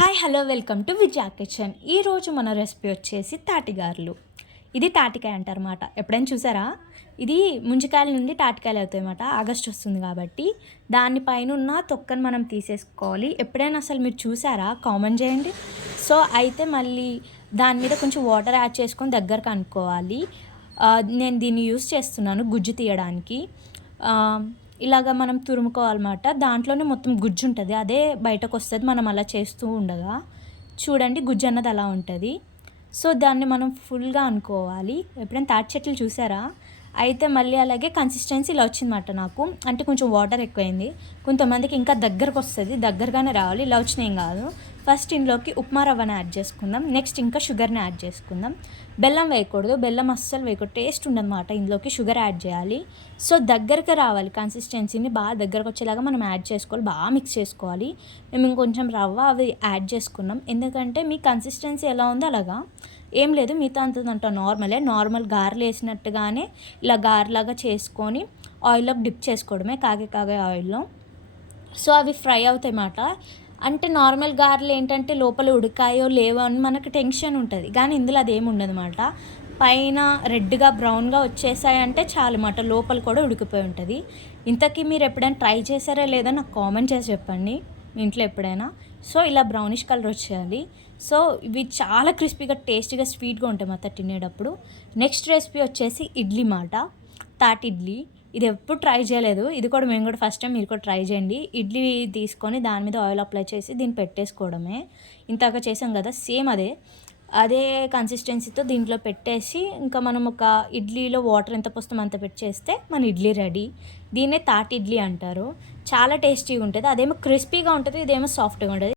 Hi hello welcome to Vijaya kitchen. ఈరోజు మన recipe వచ్చేసి తాటిగారులు. ఇది తాటికాయ అంటారన్నమాట. ఎప్పుడైనా చూసారా? ఇది ముంజికాయల నుండి తాటికాయలు అవుతాయి అన్నమాట. ఆగస్ట్ వస్తుంది కాబట్టి దానిపైన ఉన్న తొక్కను మనం తీసేసుకోవాలి. ఎప్పుడైనా అసలు మీరు చూసారా? కామెంట్ చేయండి. సో అయితే మళ్ళీ దాని మీద కొంచెం వాటర్ యాడ్ చేసుకొని దగ్గరకు అనుకోవాలి. నేను దీన్ని యూస్ చేస్తున్నాను గుజ్జు తీయడానికి. ఇలాగ మనం తురుముకోవాలన్నమాట. దాంట్లోనే మొత్తం గుజ్జు ఉంటుంది, అదే బయటకు వస్తుంది మనం అలా చేస్తూ ఉండగా. చూడండి గుజ్జు అన్నది అలా ఉంటుంది. సో దాన్ని మనం ఫుల్గా అనుకోవాలి. ఎప్పుడైనా తాటి చెట్లు చూసారా? అయితే మళ్ళీ అలాగే కన్సిస్టెన్సీ ఇలా వచ్చిందన్నమాట నాకు. అంటే కొంచెం వాటర్ ఎక్కువైంది. కొంతమందికి ఇంకా దగ్గరకు వస్తుంది, దగ్గరగానే రావాలి. ఇలా వచ్చినా ఏం కాదు. ఫస్ట్ ఇందులోకి ఉప్మా రవ్వని యాడ్ చేసుకుందాం. నెక్స్ట్ ఇంకా షుగర్ని యాడ్ చేసుకుందాం. బెల్లం వేయకూడదు, బెల్లం అస్సలు వేయకూడదు, టేస్ట్ ఉండదన్నమాట. ఇందులోకి షుగర్ యాడ్ చేయాలి. సో దగ్గరికి రావాలి, కన్సిస్టెన్సీని బాగా దగ్గరకు వచ్చేలాగా మనం యాడ్ చేసుకోవాలి, బాగా మిక్స్ చేసుకోవాలి. మేము ఇంకొంచెం రవ్వ అవి యాడ్ చేసుకున్నాం, ఎందుకంటే మీ కన్సిస్టెన్సీ ఎలా ఉందో అలాగా. ఏం లేదు, మిగతా అంతా నార్మల్ గారెలు వేసినట్టుగానే ఇలా గారెలాగా చేసుకొని ఆయిల్లోకి డిప్ చేసుకోవడమే, కాగే ఆయిల్లో. సో అవి ఫ్రై అవుతాయి అన్నమాట. అంటే నార్మల్ గారెలు ఏంటంటే లోపల ఉడికాయో లేవో అని మనకు టెన్షన్ ఉంటుంది, కానీ ఇందులో అదేమి ఉండదు అన్నమాట. పైన రెడ్గా బ్రౌన్గా వచ్చేసాయంటే చాలు అన్నమాట, లోపల కూడా ఉడికిపోయి ఉంటుంది. ఇంతకీ మీరు ఎప్పుడైనా ట్రై చేశారా లేదా నాకు కామెంట్ చేసి చెప్పండి, మీ ఇంట్లో ఎప్పుడైనా. సో ఇలా బ్రౌనిష్ కలర్ వచ్చేయాలి. సో ఇవి చాలా క్రిస్పీగా టేస్టీగా స్వీట్గా ఉంటాయి అన్నమాట తినేటప్పుడు. నెక్స్ట్ రెసిపీ వచ్చేసి ఇడ్లీ మాట, తాటి ఇడ్లీ. ఇది ఎప్పుడు ట్రై చేయలేదు, ఇది కూడా మేము కూడా ఫస్ట్ టైం, మీరు కూడా ట్రై చేయండి. ఇడ్లీ తీసుకొని దాని మీద ఆయిల్ అప్లై చేసి దీన్ని పెట్టేసుకోవడమే. ఇంతగా చేసాం కదా, సేమ్ అదే కన్సిస్టెన్సీతో దీంట్లో పెట్టేసి ఇంకా మనం ఒక ఇడ్లీలో వాటర్ ఎంత పోస్తాం అంత పెట్టేస్తే మన ఇడ్లీ రెడీ. దీన్నే తాటి ఇడ్లీ అంటారు. చాలా టేస్టీగా ఉంటుంది. అదేమో క్రిస్పీగా ఉంటుంది, ఇదేమో సాఫ్ట్గా ఉంటుంది.